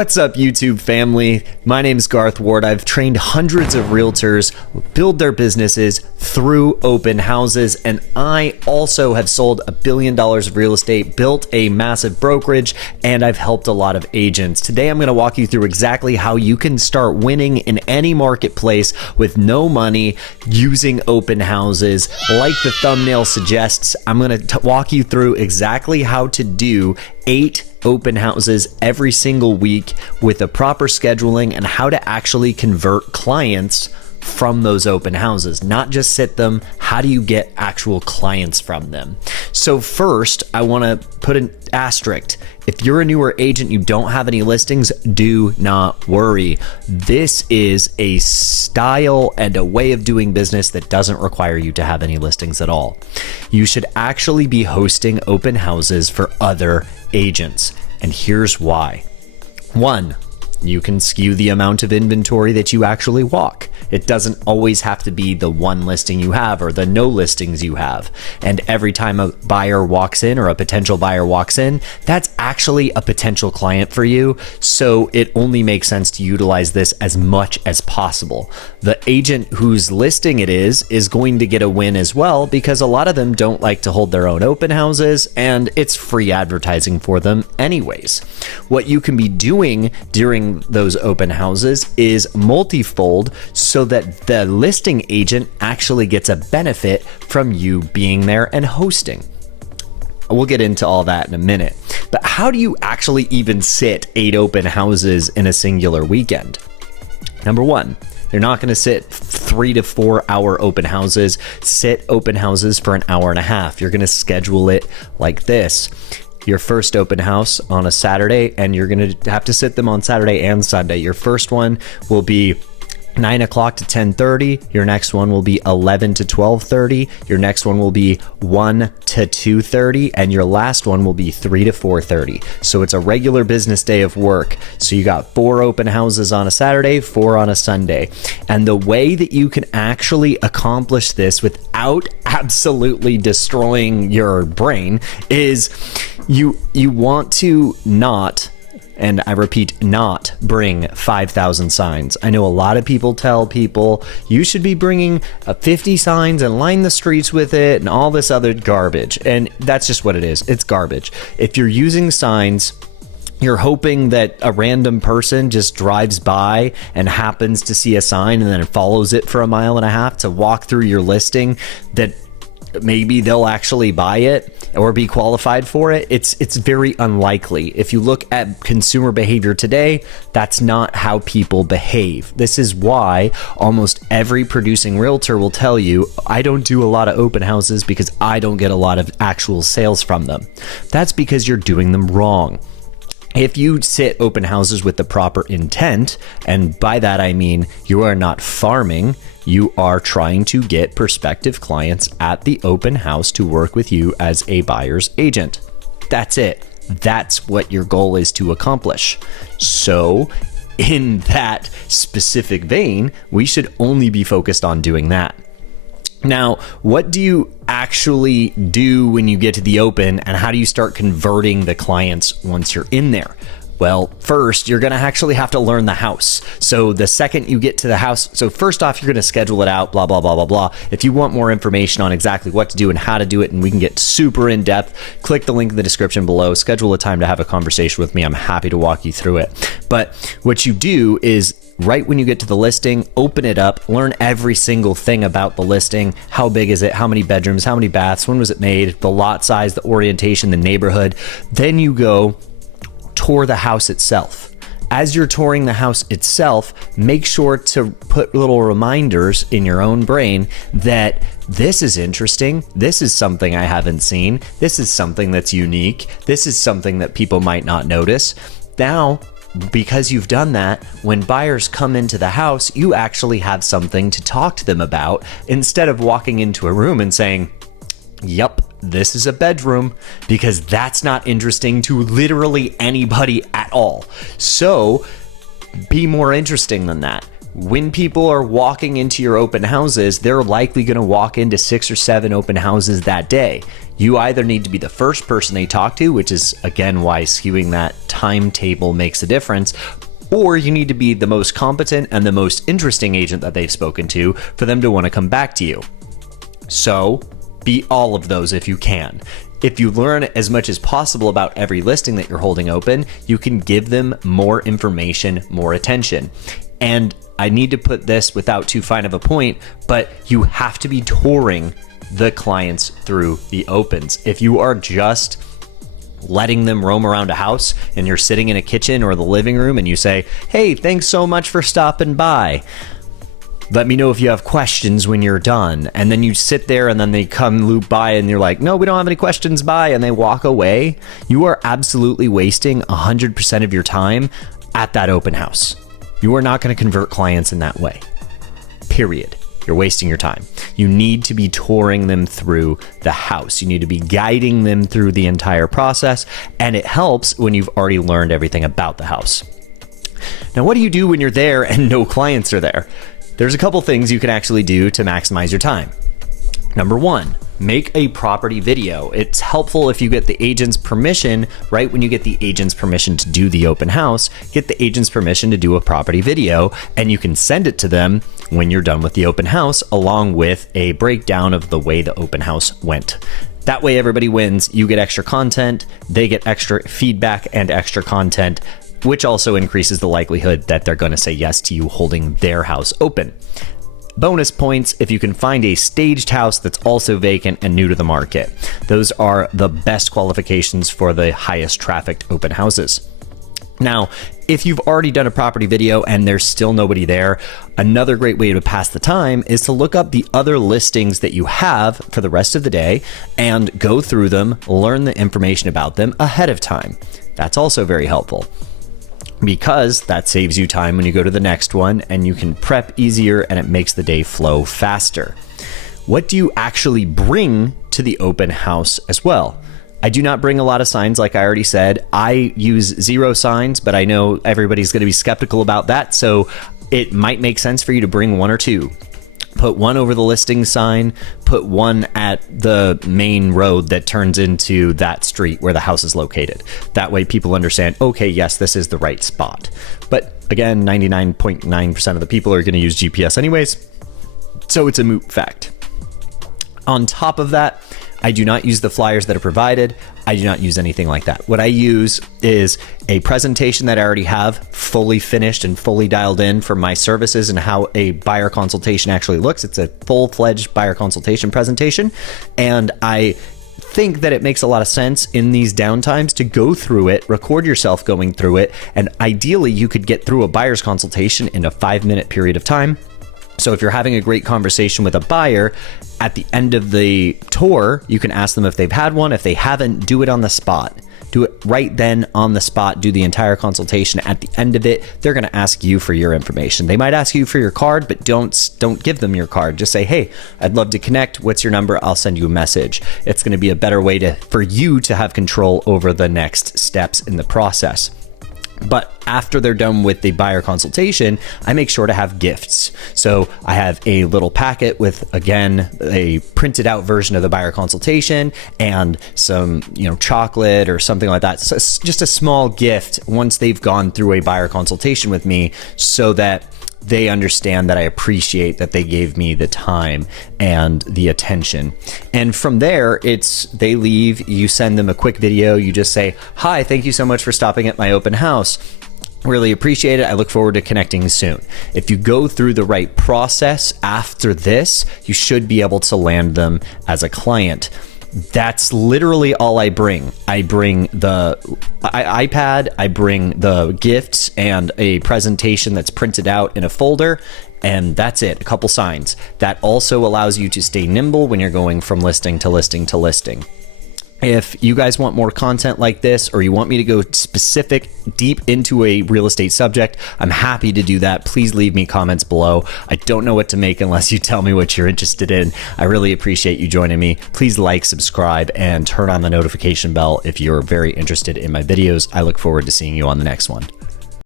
What's up, YouTube family? My name is Garth Ward. I've trained hundreds of realtors build their businesses through open houses, and I also have sold $1 billion of real estate, built a massive brokerage, and I've helped a lot of agents. Today, I'm going to walk you through exactly how you can start winning in any marketplace with no money using open houses. Like the thumbnail suggests, I'm going to walk you through exactly how to do 8 open houses every single week with the proper scheduling and how to actually convert clients from those open houses, not just sit them. How do you get actual clients from them? So first, I want to put an asterisk. If you're a newer agent, you don't have any listings, do not worry. This is a style and a way of doing business that doesn't require you to have any listings at all. You should actually be hosting open houses for other agents. And here's why. 1, you can skew the amount of inventory that you actually walk. It doesn't always have to be the one listing you have or the no listings you have. And every time a buyer walks in or a potential buyer walks in, that's actually a potential client for you. So it only makes sense to utilize this as much as possible. The agent whose listing it is going to get a win as well, because a lot of them don't like to hold their own open houses and it's free advertising for them anyways. What you can be doing during those open houses is multifold, so that the listing agent actually gets a benefit from you being there and hosting. We'll get into all that in a minute. But how do you actually even sit 8 open houses in a singular weekend? Number 1, you're not going to sit 3 to 4 hour open houses. Sit open houses for an hour and a half. You're going to schedule it like this. Your first open house on a Saturday, and you're going to have to sit them on Saturday and Sunday. Your first one will be 9 o'clock to 10:30. Your next one will be 11 to 12:30. Your next one will be 1 to 2:30, and your last one will be 3 to 4:30. So it's a regular business day of work. So you got 4 open houses on a Saturday, 4 on a Sunday. And the way that you can actually accomplish this without absolutely destroying your brain is you want to not, and I repeat, not bring 5,000 signs. I know a lot of people tell people you should be bringing 50 signs and line the streets with it and all this other garbage. And that's just what it is. It's garbage. If you're using signs, you're hoping that a random person just drives by and happens to see a sign and then follows it for a mile and a half to walk through your listing, that maybe they'll actually buy it or be qualified for it. It's very unlikely. If you look at consumer behavior today, that's not how people behave. This is why almost every producing realtor will tell you, I don't do a lot of open houses because I don't get a lot of actual sales from them. That's because you're doing them wrong. If you sit open houses with the proper intent, and by that I mean you are not farming, you are trying to get prospective clients at the open house to work with you as a buyer's agent. That's it. That's what your goal is to accomplish. So in that specific vein, we should only be focused on doing that. Now, what do you actually do when you get to the open, and how do you start converting the clients once you're in there? Well, first, you're going to actually have to learn the house. So the second you get to the house, so first off, you're going to schedule it out, blah, blah, blah, blah, blah. If you want more information on exactly what to do and how to do it, and we can get super in depth, click the link in the description below, schedule a time to have a conversation with me. I'm happy to walk you through it. But what you do is, right when you get to the listing, open it up, learn every single thing about the listing. How big is it? How many bedrooms? How many baths? When was it made? The lot size, the orientation, the neighborhood. Then you go tour the house itself. As you're touring the house itself, make sure to put little reminders in your own brain that this is interesting. This is something I haven't seen. This is something that's unique. This is something that people might not notice. Now, because you've done that, when buyers come into the house, you actually have something to talk to them about instead of walking into a room and saying, "Yup, this is a bedroom," because that's not interesting to literally anybody at all. So be more interesting than that. When people are walking into your open houses, they're likely going to walk into 6 or 7 open houses that day. You either need to be the first person they talk to, which is again why skewing that timetable makes a difference, or you need to be the most competent and the most interesting agent that they've spoken to for them to want to come back to you. So be all of those if you can. If you learn as much as possible about every listing that you're holding open, you can give them more information, more attention. And I need to put this without too fine of a point, but you have to be touring the clients through the opens. If you are just letting them roam around a house and you're sitting in a kitchen or the living room and you say, "Hey, thanks so much for stopping by. Let me know if you have questions when you're done." And then you sit there and then they come loop by and you're like, "No, we don't have any questions, bye," and they walk away. You are absolutely wasting 100% of your time at that open house. You are not going to convert clients in that way. Period. You're wasting your time. You need to be touring them through the house. You need to be guiding them through the entire process, and it helps when you've already learned everything about the house. Now, what do you do when you're there and no clients are there? There's a couple things you can actually do to maximize your time. Number one, make a property video. It's helpful if you get the agent's permission. Right when you get the agent's permission to do the open house, get the agent's permission to do a property video, and you can send it to them when you're done with the open house, along with a breakdown of the way the open house went. That way everybody wins. You get extra content, they get extra feedback and extra content, which also increases the likelihood that they're going to say yes to you holding their house open. Bonus points if you can find a staged house that's also vacant and new to the market. Those are the best qualifications for the highest trafficked open houses. Now, if you've already done a property video and there's still nobody there, another great way to pass the time is to look up the other listings that you have for the rest of the day and go through them, learn the information about them ahead of time. That's also very helpful, because that saves you time when you go to the next one and you can prep easier and it makes the day flow faster. What do you actually bring to the open house as well? I do not bring a lot of signs, like I already said. I use 0 signs, but I know everybody's going to be skeptical about that, so it might make sense for you to bring 1 or 2. Put 1 over the listing sign, put 1 at the main road that turns into that street where the house is located. That way people understand, okay, yes, this is the right spot. But again, 99.9% of the people are going to use GPS anyways, so it's a moot fact. On top of that, I do not use the flyers that are provided. I do not use anything like that. What I use is a presentation that I already have fully finished and fully dialed in for my services and how a buyer consultation actually looks. It's a full-fledged buyer consultation presentation. And I think that it makes a lot of sense in these downtimes to go through it, record yourself going through it, and ideally you could get through a buyer's consultation in a 5-minute period of time. So if you're having a great conversation with a buyer, at the end of the tour, you can ask them if they've had one. If they haven't, do it on the spot. Do it right then on the spot. Do the entire consultation. At the end of it, they're going to ask you for your information. They might ask you for your card, but don't give them your card. Just say, "Hey, I'd love to connect. What's your number? I'll send you a message." It's going to be a better way for you to have control over the next steps in the process. But after they're done with the buyer consultation, I make sure to have gifts. So I have a little packet with, again, a printed out version of the buyer consultation and some, chocolate or something like that. So it's just a small gift once they've gone through a buyer consultation with me, so that they understand that I appreciate that they gave me the time and the attention. And from there, they leave, you send them a quick video, you just say, "Hi, thank you so much for stopping at my open house. Really appreciate it. I look forward to connecting soon." If you go through the right process after this, you should be able to land them as a client. That's literally all I bring. I bring the iPad, I bring the gifts and a presentation that's printed out in a folder, and that's it. A couple signs. That also allows you to stay nimble when you're going from listing to listing to listing. If you guys want more content like this, or you want me to go deep into a real estate subject, I'm happy to do that. Please leave me comments below. I don't know what to make unless you tell me what you're interested in. I really appreciate you joining me. Please like, subscribe, and turn on the notification bell if you're very interested in my videos. I look forward to seeing you on the next one.